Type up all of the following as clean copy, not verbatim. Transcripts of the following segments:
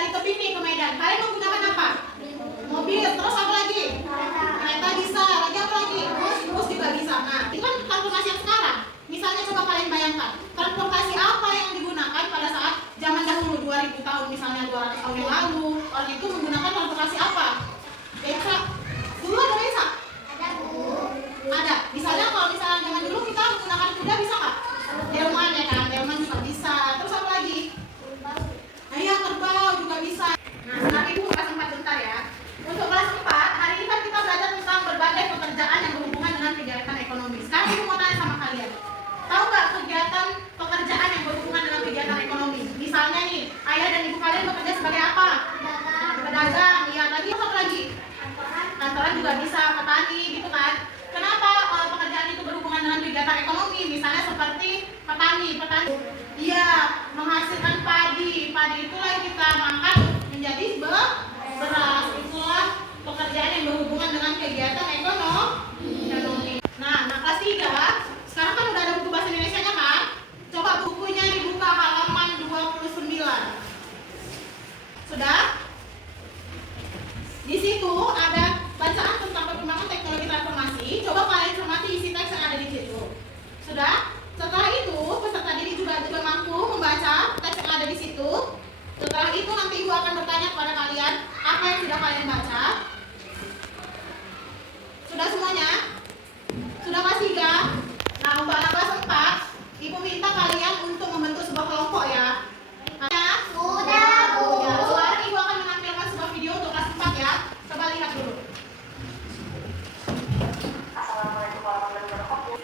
dari Kebini ke Medan, kalian menggunakan apa? Mobil. Terus apa lagi? Kereta bisa. Lagi apa lagi? Bus juga bisa. Nah, itu kan transportasi yang sekarang. Misalnya coba kalian bayangkan, transportasi apa yang digunakan pada saat zaman dahulu 2000 tahun, misalnya 200 tahun yang lalu, orang itu menggunakan transportasi apa? Beca. Dulu ada beca? Ada. Misalnya kalau misalnya zaman dulu kita menggunakan kuda bisa nggak? Delman ya kan, delman juga bisa. Terus apa lagi? Iya, kerbau juga bisa. Nah, sekarang ibu kelas 4 bentar ya. Untuk kelas 4, hari ini kan kita belajar tentang berbagai pekerjaan yang berhubungan dengan kegiatan ekonomi. Sekarang ibu mau tanya sama kalian. Tahu nggak kegiatan pekerjaan yang berhubungan dengan kegiatan ekonomi? Misalnya nih, ayah dan ibu kalian bekerja sebagai apa? Pedagang. Iya, tadi apa lagi? Kantoran juga bisa, petani gitu kan. Kenapa pekerjaan itu berhubungan dengan kegiatan ekonomi? Misalnya seperti petani. Iya, menghasilkan padi. Padi itulah yang kita makan menjadi beras. Itulah pekerjaan yang berhubungan dengan kegiatan ekonomi. Nah, kelas 3, sekarang kan udah ada buku bahasa Indonesianya kan? Coba bukunya dibuka halaman 29. Sudah? Di situ ada bacaan tentang perkembangan teknologi transformasi. Coba kalian cermati isi teks yang ada di situ. Sudah? Setelah itu, peserta didik juga mampu membaca teks yang ada di situ. Setelah itu nanti ibu akan bertanya kepada kalian apa yang sudah kalian baca. Sudah semuanya? Sudah kelas 3? Nah, untuk anak kelas 4, ibu minta kalian untuk membentuk sebuah kelompok ya. Sudah, Bu. Ya, sekarang ibu akan menampilkan sebuah video untuk kelas 4 ya. Coba lihat dulu. Assalamualaikum warahmatullahi wabarakatuh.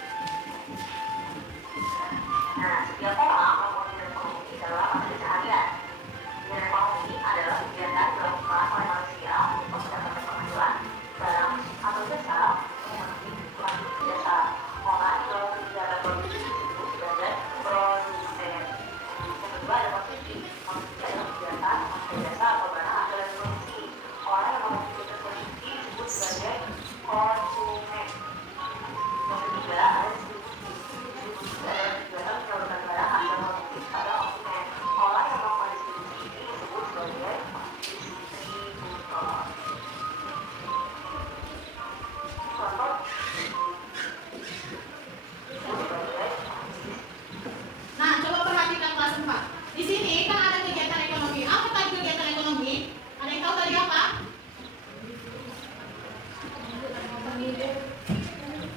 Nah, setiap orang mempunyai ekonomi dalam aktivitas harian. Nilai ekonomi adalah kegiatan dilakukan oleh manusia untuk mendapatkan penghasilan, barang atau jasa yang memenuhi kebutuhan jasa. Orang dalam kegiatan produksi disebut sebagai produsen. Yang kedua ada konsumsi. Konsumsi adalah kegiatan atau jasa atau barang adalah produksi. Orang yang memenuhi kebutuhan konsumsi disebut sebagai konsumen. Yang ketiga ada distribusi. Distribusi adalah kegiatan menyalurkan barang atau produksi pada konsumen. Orang yang melakukan distribusi ini disebut sebagai distributor. Contoh Nah, coba perhatikan kelas 4. Di sini kan ada kegiatan ekonomi. Apa tadi kegiatan ekonomi? Ada yang tahu tadi apa?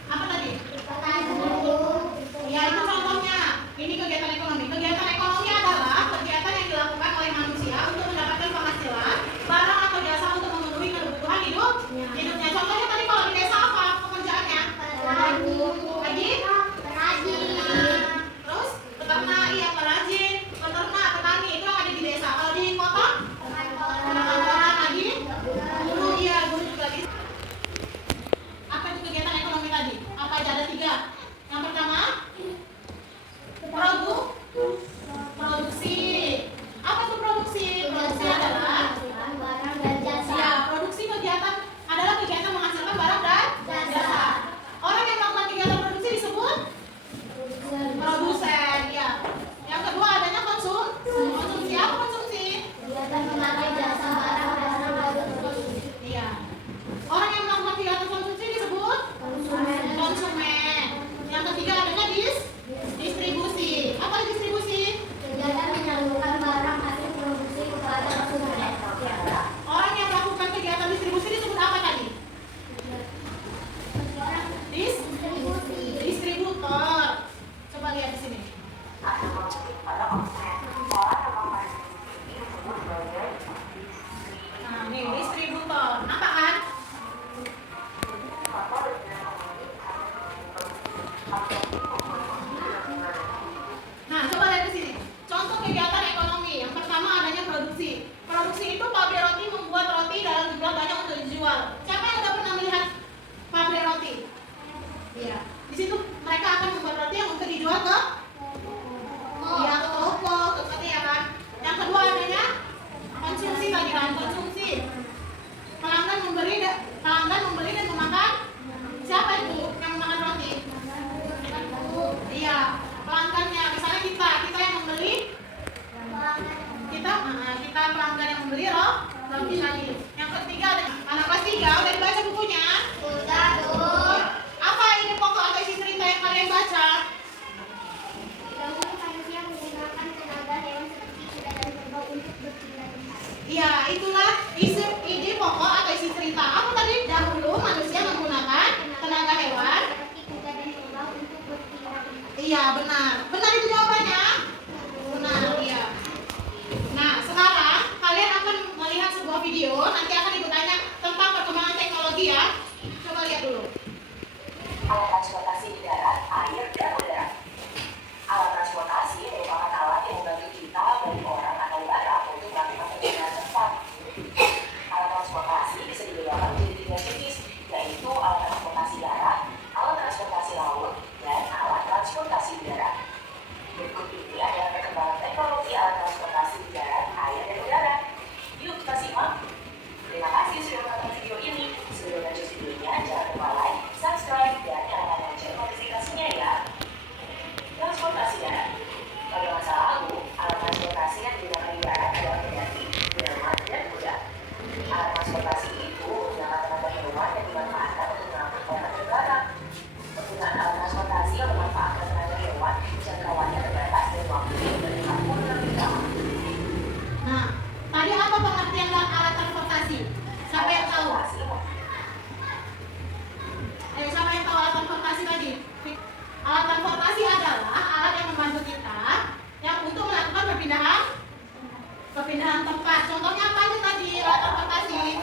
Apa tadi? Ya, itu contohnya. Ini kegiatan ekonomi. Kegiatan ekonomi adalah kegiatan yang dilakukan oleh manusia untuk mendapatkan penghasilan, barang atau jasa untuk memenuhi kebutuhan hidupnya. Contohnya tadi kalau di desa apa pekerjaannya? Lagi? Terus peternak, iya perajin, peternak, petani itu yang ada di desa. Kalau di kota? Kantoran lagi? Guru, iya guru juga bisa. Apa itu kegiatan ekonomi tadi? Apa aja? Ada 3. Yang pertama, produksi. Apa itu produksi? Produksi adalah ya, produksi kegiatan adalah kegiatan menghasilkan barang dan jasa. Orang yang melakukan kegiatan produksi disebut produsen. Ya. Yang kedua adanya konsumsi. Apa konsumsi? Iya. Orang yang melakukan kegiatan konsumsi disebut konsumen. Yang ketiga adanya distribusi. Apa distribusi? Orang yang melakukan kegiatan distribusi disebut apa tadi? Distributor. Coba lihat di sini. ada konsumsi pada konsumen. Orang yang melakukan distribusi ini disebut sebagai distributor. Nah, nih distributor. Nampak kan? Contoh dari nilai ekonomi Nah, coba lihat di sini. Contoh kegiatan ekonomi. Yang pertama adanya produksi. Produksi itu pabrik roti membuat roti dalam jumlah banyak untuk dijual. Siapa yang udah pernah melihat pabrik roti? Iya. Di situ mereka akan membuat roti yang untuk dijual ke ke toko, ke kota ya kan. Yang kedua adanya konsumsi tadi kan, konsumsi. Pelanggan membeli dan memakan. Siapa itu yang memakan roti? Iya, pelanggannya. Misalnya kita yang membeli, kita pelanggan yang membeli yang baca. Dahulu manusia menggunakan tenaga hewan seperti kuda dan kerbau untuk berpindah tempat. Iya, itulah ide pokok atau isi cerita. Apa tadi? Dahulu manusia menggunakan tenaga hewan. Seperti kuda dan kerbau untuk berpindah tempat. Iya, benar. Benar itu jawabannya. Benar, iya. Nah, sekarang kalian akan melihat sebuah video. Nanti akan ibu tanya tentang perkembangan teknologi ya. Coba lihat dulu. Alat transportasi di darat, air, dan udara. Alat transportasi merupakan alat yang membantu kita, baik orang atau barang, untuk melakukan perjalanan cepat. Alat transportasi bisa dibedakan menjadi tiga jenis, yaitu alat transportasi darat, alat transportasi laut, dan alat transportasi udara. Berikut ini adalah perkembangan teknologi alat transportasi di darat, air, dan udara. Yuk kita simak. Terima kasih sudah menonton video ini. Sebelum lanjut videonya, jangan lupa like, subscribe, dan nyalakan lonceng notifikasinya ya. Transportasi darat. Pada masa lalu, alat transportasi yang digunakan di darat adalah kendali, delman, dan kuda. Alat transportasi itu menggunakan tenaga hewan yang dimanfaatkan untuk mengangkut orang dan barang. Penggunaan alat transportasi yang memanfaatkan tenaga hewan jangkauannya terbatas dan waktunya berdekat pun lebih lama. Nah, tadi apa pengertian dalam alat transportasi? Siapa yang tahu? Ayo, siapa yang tahu alat transportasi tadi? Alat transportasi adalah alat yang membantu kita yang untuk melakukan perpindahan tempat. Contohnya apa aja tadi alat transportasi?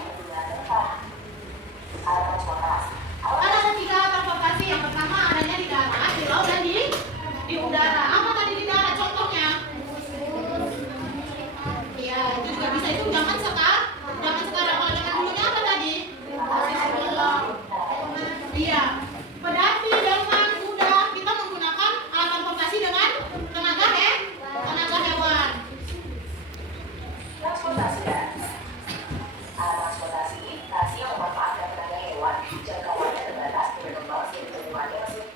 Alat transportasi. Ada tiga alat transportasi. Yang pertama adanya di darat, di laut, dan di udara. Apa tadi di darat? Contohnya? Iya, itu juga bisa. Itu zaman sekarang. Kalau zaman dulunya apa tadi? Iya, pedati, delman, kuda. Kita menggunakan alat transportasi dengan tenaga hewan. Transportasi darat. Alat transportasi yang memanfaatkan tenaga hewan jangkauannya terbatas dan berkembang seiring perkembangannya mesin.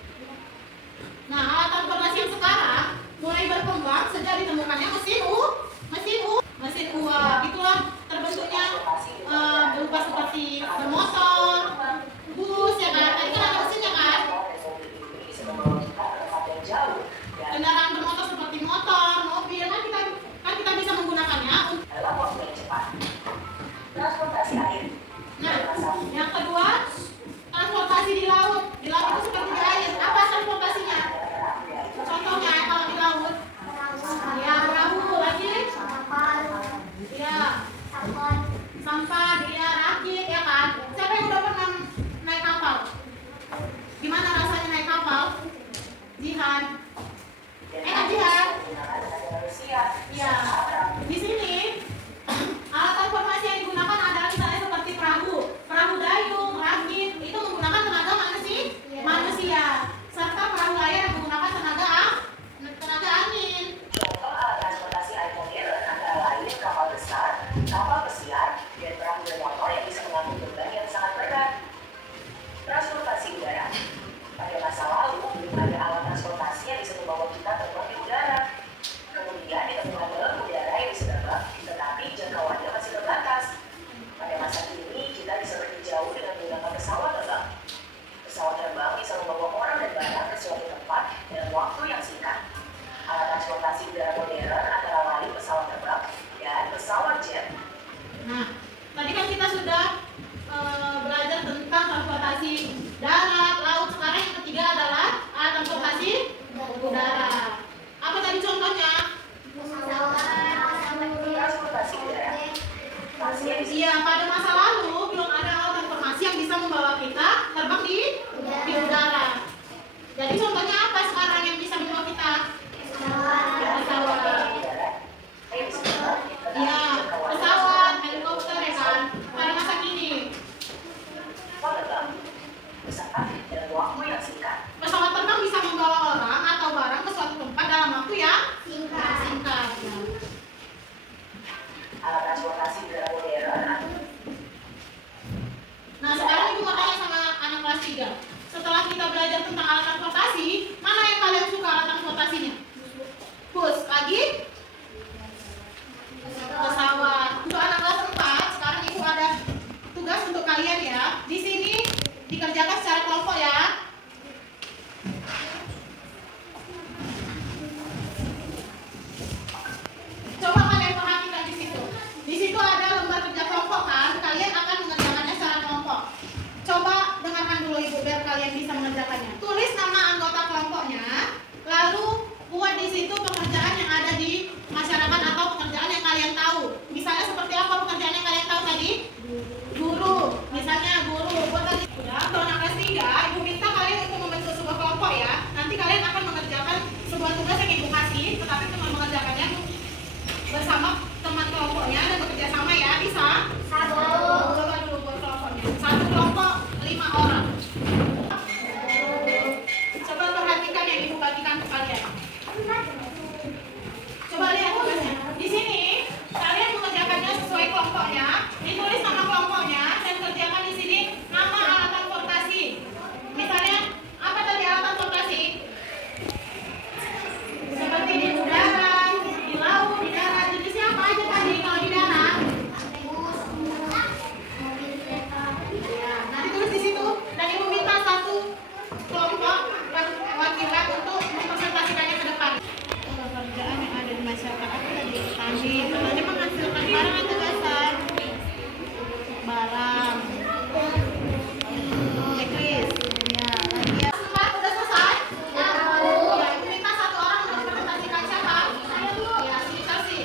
Nah, alat transportasi yang sekarang mulai berkembang sejak ditemukannya mesin uap. Itulah terbentuknya berupa seperti bermotor, bus, ya kan? Tadi kan ada mesinnya kan? Bisa membawa kita ke tempat yang jauh dan Kendaraan bermotor seperti motor, mobil, kan kita bisa menggunakannya. dalam waktu yang cepat. Transportasi air. Nah, yang kedua, transportasi di laut. Di laut itu seperti di air. Apa transportasinya? Contohnya kalau di laut, ya perahu, lagi, ya sampan, ya rakit, ya kan? Siapa yang udah pernah naik kapal? Gimana rasanya naik kapal? Jihan. Jihan. Ya, di sini alat transportasi yang digunakan adalah misalnya seperti perahu dayung, rakit, itu menggunakan tenaga manusia, serta perahu layar yang menggunakan tenaga angin. Contoh alat transportasi air modern antara lain kapal besar, kapal pesiar, dan perahu bermotor yang bisa mengangkut beban yang sangat berat. Transportasi udara. Pada masa lalu, belum ada alat transportasi yang bisa membawa kita terbang di udara. Kemudian ditemukan dalam ya. Nanti kalian akan mengerjakan sebuah tugas yang ibu kasih, tetapi cuma mengerjakannya bersama teman kelompoknya dan bekerja sama ya. Bisa? Coba dulu buat kelompoknya. Satu kelompok 5 orang. Coba perhatikan yang ibu bagikan ke kalian. Coba lihat tugasnya. Di sini kalian mengerjakannya sesuai kelompoknya, ditulis nama kelompoknya dan kerjakan di sini nama alat transportasi. Misalnya apa tadi alat transportasi? Seperti di udara, di laut, di darat. Jenisnya apa aja tadi kalau di darat? Ya, nanti tulis di situ dan ibu minta satu kelompok perwakilan untuk mempresentasikannya ke depan. Pekerjaan yang ada di masyarakat apa tadi? Petani menghasilkan barang atau jasa? Barang. Checklist. Ya, lagi ya. Semua udah selesai? Ya, ibu minta satu orang untuk mempresentasikan siapa? Ya, sini Chelsea.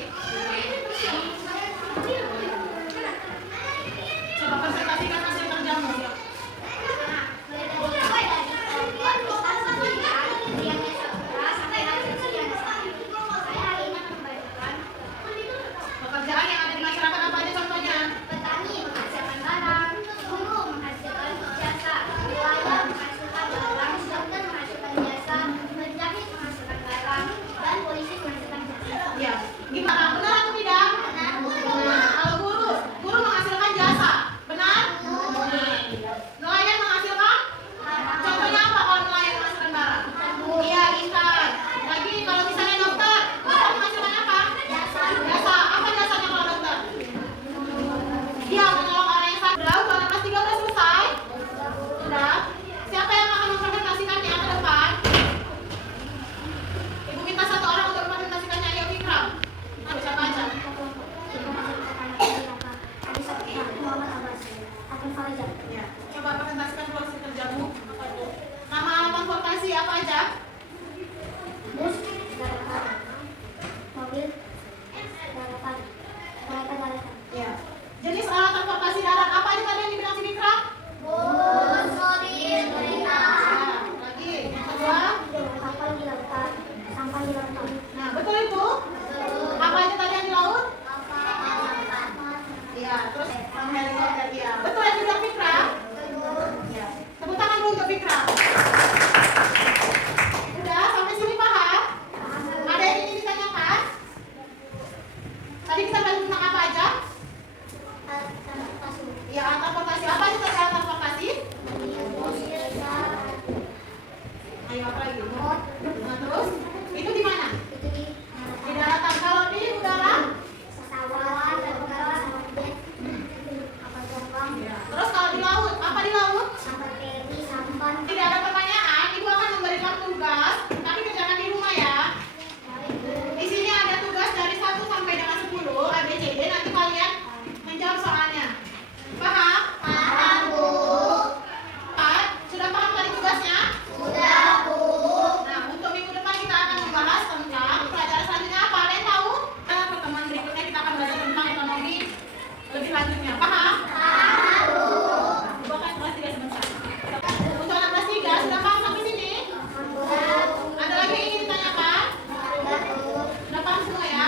Coba presentasikan hasil kerjamu. Pekerjaan yang ada di masyarakat apa aja contohnya? Petani menghasilkan barang, guru menghasilkan jasa, nelayan menghasilkan barang, dokter menghasilkan jasa, penjahit menghasilkan barang, dan polisi menghasilkan jasa. Ya, gimana? Benar atau tidak? Benar. Kalau guru menghasilkan jasa, benar? Nelayan menghasilkan? Contohnya apa kalau nelayan menghasilkan barang? Iya, ikan. Lagi kalau misalnya dokter menghasilkan apa? Jasa. Apa jasanya kalau dokter? Dia menolong orang yang sakit. Udah, anak kelas 3 udah selesai? Sudah. Siapa yang akan mempresentasikannya ke depan? Ibu minta satu orang untuk mempresentasikannya. Ayo, Fikram. Ayo, siapa aja? Ya. Coba presentasikan hasil kerjamu. Apa itu? Nama alat transportasi apa aja? Bus, daratan, mobil, daratan, daratan. Ya. Jenis alat transportasi darat apa aja tadi yang dibilang si Fikram? Bus, mobil, kereta. Ya. Lagi. Yang kedua. Kapal di lautan, sampah di lautan. Nah, betul itu. Apa aja tadi yang di laut? Iya. Terus sama helikopter. Iya. Betul yang dibilang Fikram? Ya. Tepuk tangan dulu untuk Fikram. Udah, sampai sini paham? Ada yang ingin ditanyakan? Tadi kita belajar tentang apa aja? Ya, alat transportasi. Apa aja tadi alat transportasi? Ayo, apa lagi? Nah, terus? Itu di mana? Di daratan. Kalau di udara? Terus kalau di laut? Apa di laut? Tidak ada pertanyaan. Ibu akan memberikan tugas, tapi kerjakan di rumah ya. Di sini ada tugas dari 1 sampai dengan 10 ABCD. Nanti kalian menjawab soalnya. Paham? Paham, Bu. Sudah paham tadi tugasnya? Sudah, Bu. Nah, untuk minggu depan kita akan membahas tentang pelajaran selanjutnya apa? Ada yang tahu? Pertemuan berikutnya kita akan belajar tentang ekonomi lebih lanjutnya. Paham? Paham, Bu. Coba kan kelas 3 sebentar. Untuk anak kelas 3 sudah paham sampai sini? Ada lagi yang ingin ditanyakan? Sudah paham semua ya?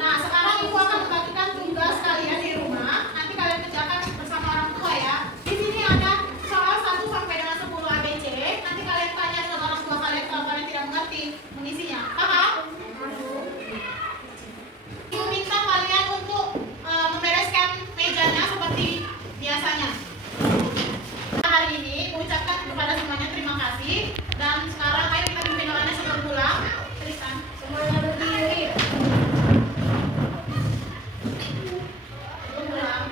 Nah, sekarang ibu akan membagikan tugas kalian di rumah. Nanti kalian kerjakan bersama orang tua ya. Di sini ada soal 1 sampai dengan 10 ABC. Nanti kalian tanya ke orang tua kalian kalau kalian tidak mengerti mengisinya. Paham? Ibu minta kalian untuk membereskan mejanya seperti biasanya. Hari ini ucapkan kepada semuanya terima kasih. Dan sekarang ayo kita pimpin doanya sebelum pulang. Tristan, semuanya berdiri. Sebelum pulang.